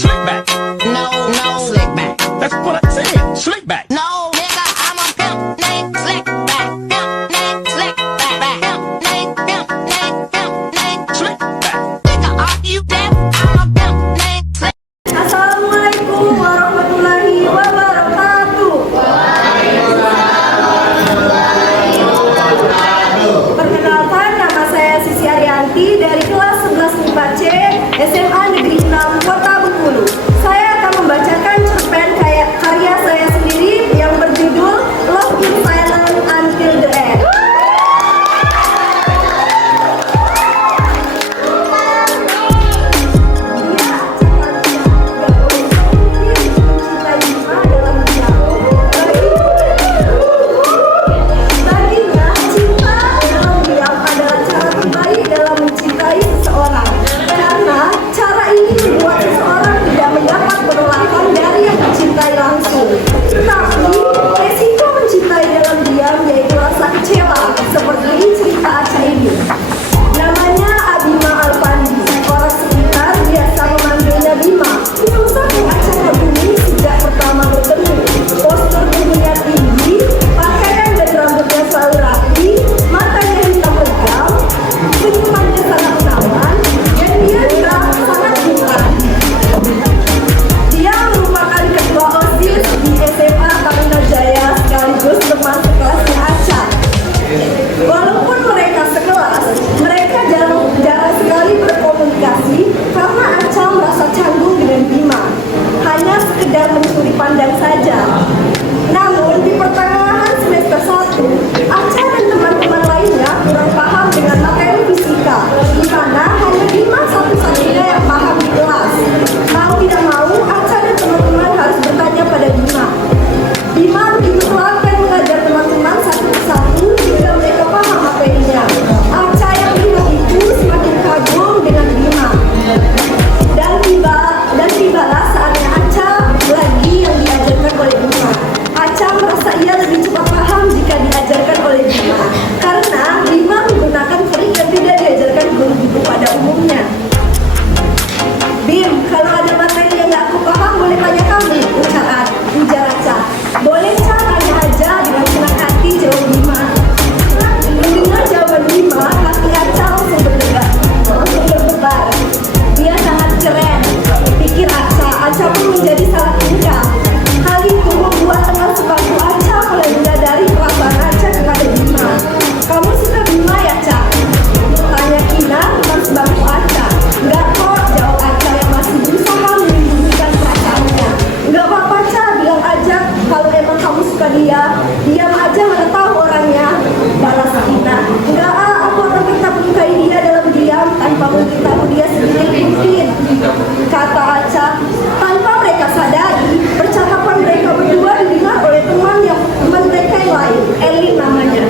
Slick back. No, slick back. That's what I said. Slick back. No, nigga, I'm a pimp named Slick back. Pimp named Slick back. Pimp named Slick back. Nigga, are you deaf? I'm a pimp named Slick. Assalamualaikum warahmatullahi wabarakatuh. Perkenalkan, nama saya Sisi Arianti dari kelas 11 MIPA C SMA Negeri 6 Kota Bengkulu. Saya akan membacakan cerpen karya saya sendiri yang berjudul Love in Silence Until the End. Baginya, cinta dalam diam adalah cara terbaik dalam mencintai seseorang. Karena cara ini membuat seseorang tidak mendapat penolakan dari yang mencintai langsung. Tetapi, resiko mencintai dalam diam yaitu rasa kecewa, seperti cerita Aca ini. Namanya Abima Alpandi. Orang sekitar biasa memanggilnya Bima. Sosok yang Aca kagumi sejak pertama bertemu. Postur tubuhnya tinggi, pakaian dan rambutnya selalu rapi, matanya hitam legam, senyumannya sangat menawan, dan dia juga sangat pintar. Dia merupakan ketua OSIS di SMA Taruna Jaya sekaligus teman sekelasnya Aca. Walaupun mereka sekelas, mereka jarang sekali berkomunikasi karena Aca merasa canggung dengan Bima. Hanya sekedar mencuri pandang saja. Namun di pertengahan semester 1, Aca dan teman-teman lainnya kurang paham dengan materi fisika, di mana hanya Bima satu-satunya yang paham di kelas. Mau tidak mau, Aca dan teman-teman harus bertanya pada Bima. Bima begitu telaten mengajar teman-teman satu persatu hingga mereka paham materinya. Aca yang melihat itu semakin kagum dengan Bima. Dan tibalah saatnya Aca lagi yang diajarkan oleh Bima. Aca merasa ia lebih cepat paham jika diajarkan oleh Bima, karena Bima menggunakan trik yang tidak diajarkan guru-guru pada umumnya. Bim, kalau ada materi yang gak aku paham boleh tanya kami, ujar Aca. Boleh Ca, tanya aja, dengan senang hati jawab Bima. Mendengar jawaban Bima, hati Aca langsung berdebar. Dia sangat keren, pikir Aca. Aca pun menjadi sangat tingkah. Hal itu membuat teman sepatu Aca mulai menyadari perasaan Aca kepada Bima. Kamu suka Bima ya, Ca? Tanya Kina, teman sebangku Aca. Enggak kok, jawab Aca yang masih berusaha menyembunyikan perasaannya. Enggak apa-apa, Ca, bilang aja kalau emang kamu suka dia. Diam aja, mana tahu orangnya, balas Kina. Enggak, aku akan tetap menyukai dia dalam diam tanpa memberitahu dia sedikit mungkin, kata Aca. Tanpa mereka sadari, percakapan mereka berdua didengar oleh teman mereka yang lain, Elin namanya.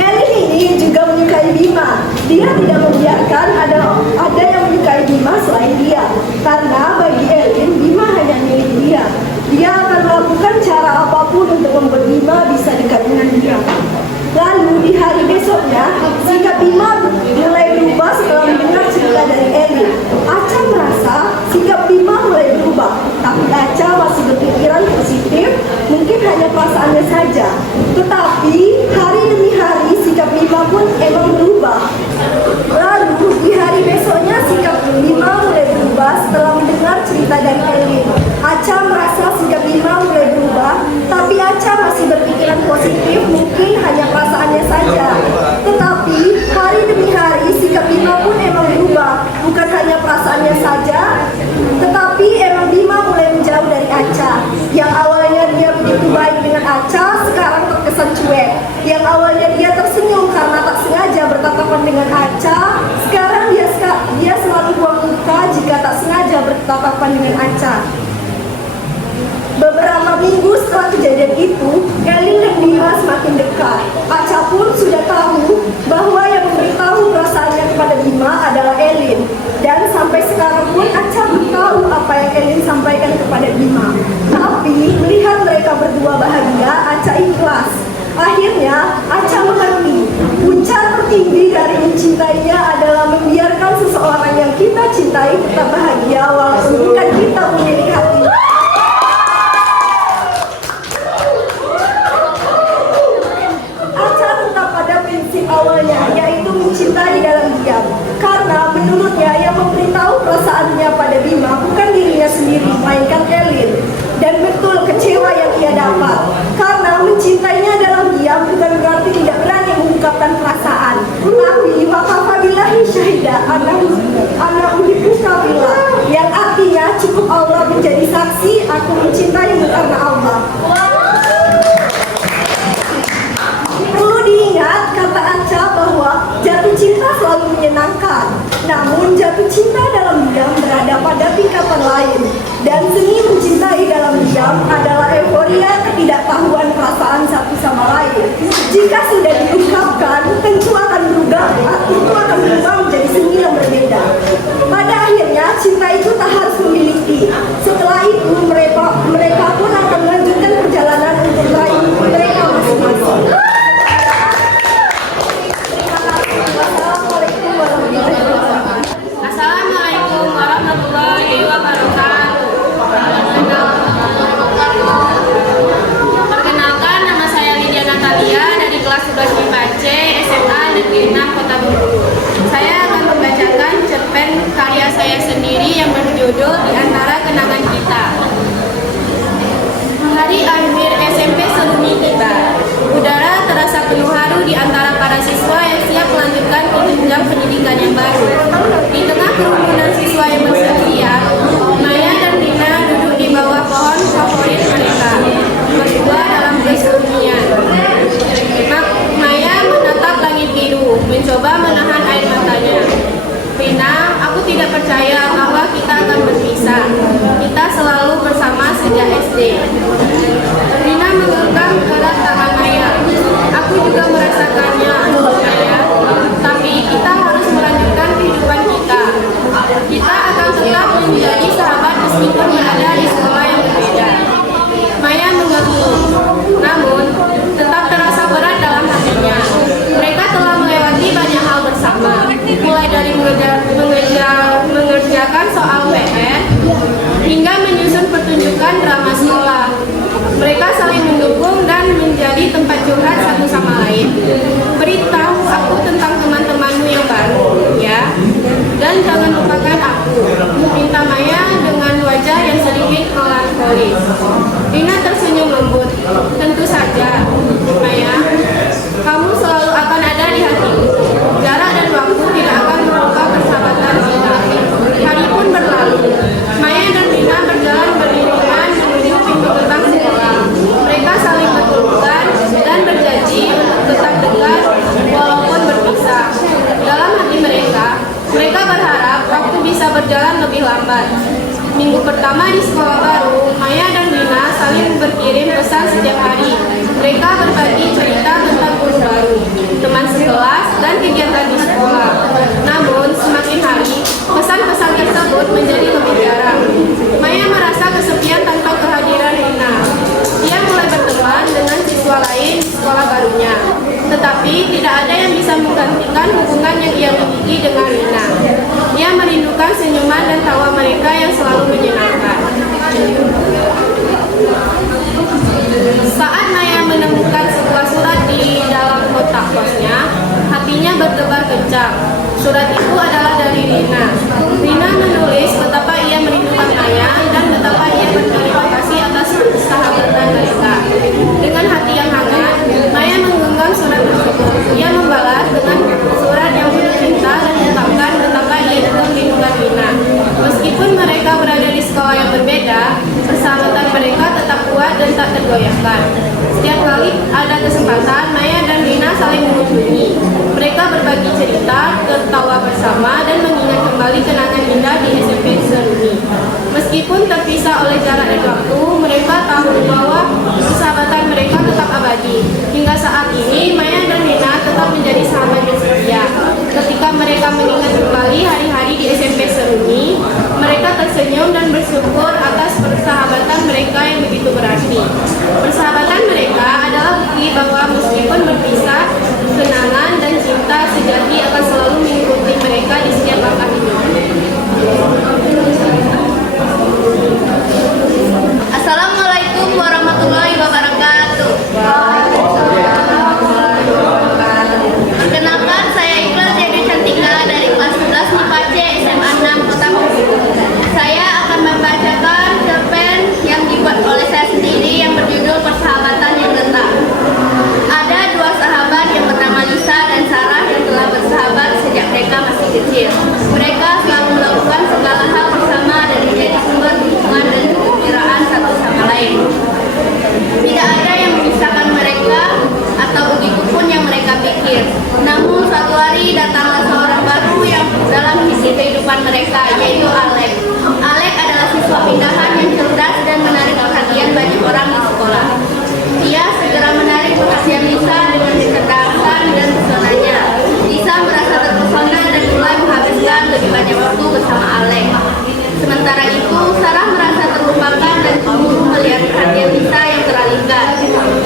Elin ini juga menyukai Bima. Dia tidak membiarkan ada yang menyukai Bima selain dia, karena bagi Elin, Bima hanya milik dia. Dia akan melakukan cara apapun untuk membuat Bima bisa dekat dengan dia. Lalu di hari besoknya, sikap Bima mulai berubah setelah mendengar cerita dari Elin. Aca merasa sikap Bima mulai berubah, tapi Aca masih berpikiran positif, mungkin hanya perasaannya saja. Tetapi hari demi hari sikap Bima pun emang berubah. Lalu di hari besoknya sikap Bima mulai berubah setelah mendengar cerita dari Elin. Aca merasa sikap Bima mulai berubah, tapi Aca masih berpikiran positif, mungkin hanya perasaannya saja. Tetapi hari demi hari sikap Bima pun emang berubah, bukan hanya perasaannya saja, tetapi emang Bima mulai menjauh dari Aca. Yang awalnya dia begitu baik dengan Aca, sekarang terkesan cuek. Yang awalnya dia tersenyum karena tak sengaja bertatapan dengan Aca, sekarang dia selalu buang muka jika tak sengaja bertatapan dengan Aca. Beberapa minggu setelah kejadian itu, Elin dan Bima semakin dekat. Aca pun sudah tahu bahwa yang memberitahu perasaannya kepada Bima adalah Elin. Dan sampai sekarang pun Aca belum tahu apa yang Elin sampaikan kepada Bima. Tapi melihat mereka berdua bahagia, Aca ikhlas. Akhirnya, Aca mengerti. Puncak tertinggi dari mencintainya adalah membiarkan seseorang yang kita cintai tetap bahagia walaupun berjudul Di Antara Kenangan Kita. Hari akhir SMP Seruni kita. Udara terasa penuh haru di antara para siswa yang siap melanjutkan ke jenjang pendidikan yang baru. Di tengah kerumunan siswa yang bersedia, Maya dan Rina duduk di bawah pohon favorit mereka, berdua dalam kesunyian. Maya menatap langit biru, mencoba menahan air matanya. Rina, aku tidak percaya bahwa kita akan berpisah. Kita selalu bersama sejak SD. Rina menggenggam erat tangan Maya. Aku juga merasakannya, Maya. Tapi kita harus melanjutkan kehidupan kita. Kita akan tetap menjadi sahabat meskipun berada di sekolah yang berbeda. Maya mengangguk, namun tetap terasa berat dalam hatinya. Mereka telah melewati banyak hal bersama, mulai dari mengerjakan soal PR hingga menyusun pertunjukan drama sekolah. Mereka saling mendukung dan menjadi tempat curhat satu sama lain. Beritahu aku tentang teman-temanmu yang baru, ya. Dan jangan lupakan aku, minta Maya dengan wajah yang sedikit melankolis. Rina tersenyum lembut. Tentu saja, Maya. Kamu selalu akan ada di hatiku. Jarak dan waktu tidak akan merubah persahabatan kita. Hari pun berlalu. Maya dan Rina berjalan beriringan menuju pintu gerbang sekolah. Mereka saling berpelukan dan berjanji untuk tetap dekat walaupun berpisah. Dalam hati mereka berharap waktu bisa berjalan lebih lambat. Minggu pertama di sekolah baru, Maya dan Rina saling berkirim pesan setiap hari. Mereka berbagi cerita tentang guru baru, teman sekelas, dan kegiatan di sekolah. Namun, semakin hari, pesan-pesan tersebut menjadi lebih jarang. Maya merasa kesepian tanpa kehadiran Rina. Dia mulai berteman dengan siswa lain di sekolah barunya. Tetapi, tidak ada yang bisa menggantikan hubungan yang ia miliki dengan Rina. Ia merindukan senyuman dan tawa mereka yang selalu menyenangkan. Saat Maya menemukan sebuah surat di dalam kotak posnya, hatinya berdebar kencang. Surat itu adalah dari Rina. Rina menulis betapa ia merindukan Maya dan betapa ia berterima kasih atas persahabatan mereka. Dengan hati yang hangat, Maya menggenggam surat tersebut. Ia membalas dengan surat yang penuh cinta dan mengungkapkan betapa ia juga merindukan Rina. Meskipun mereka berada di sekolah yang berbeda, persahabatan mereka tetap kuat dan tak tergoyahkan. Setiap kali ada kesempatan, Maya dan Rina saling mengunjungi. Mereka berbagi cerita, tertawa bersama, dan mengingat kembali kenangan indah di SMP Seruni. Meskipun terpisah oleh jarak dan waktu, mereka tahu bahwa persahabatan mereka tetap abadi. Hingga saat ini, Maya dan Rina tetap menjadi sahabat yang setia. Ketika mereka mengingat kembali hari-hari di SMP Seruni, mereka tersenyum dan bersyukur atas persahabatan mereka yang begitu berarti. Persahabatan mereka adalah bukti bahwa meskipun berpisah, kenangan dan cinta sejati akan selalu mengikuti mereka di setiap langkah hidup. Assalamualaikum warahmatullahi wabarakatuh. Perkenalkan, saya Iqbal Jadi Cantika dari kelas 11 MIPA C SMA 6 Kota Bogor. Saya akan membacakan cerpen yang dibuat oleh saya sendiri yang berjudul Persahabatan yang Retak. Ada dua sahabat yang bernama Lisa dan Sarah yang telah bersahabat sejak mereka masih kecil. Mereka selalu melakukan segala hal bersama dan menjadi sumber dukungan dan kegembiraan satu sama lain. Tidak ada yang memisahkan mereka atau begitu pun yang mereka pikir. Namun suatu hari datanglah seorang baru yang dalam misi kehidupan mereka, yaitu Alek. Alek adalah siswa pindahan yang cerdas dan menarik perhatian banyak orang di sekolah. Ia segera menarik perhatian Lisa dengan kecerdasan dan pesonanya. Lisa merasa terpesona dan mulai menghabiskan lebih banyak waktu bersama Alek. Sementara itu, Sarah merasa terlupakan dan cemburu melihat perhatian Lisa yang teralihkan.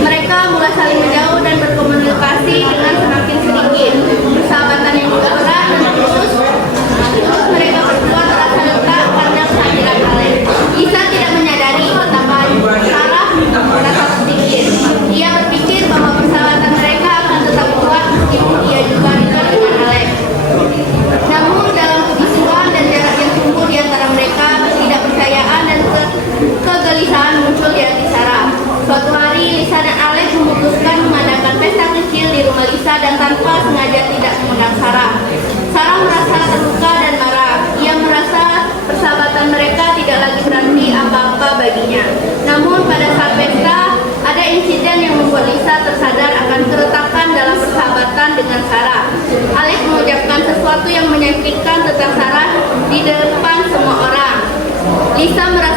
Mereka mulai saling menjauh dan berkomunikasi dengan semakin sedikit. Persahabatan yang juga erat dan terus mereka berdua terasa dekat karena kehadiran Alek. Lisa tidak menyadari betapa Sarah merasa terpikir. Ia berpikir bahwa persahabatan mereka akan tetap kuat meskipun ia juga dekat dengan Alek. Namun dalam kebisuan dan jarak yang sungguh di antara mereka, sesuatu yang menyakitkan tentang Sarah di depan semua orang. Lisa merasa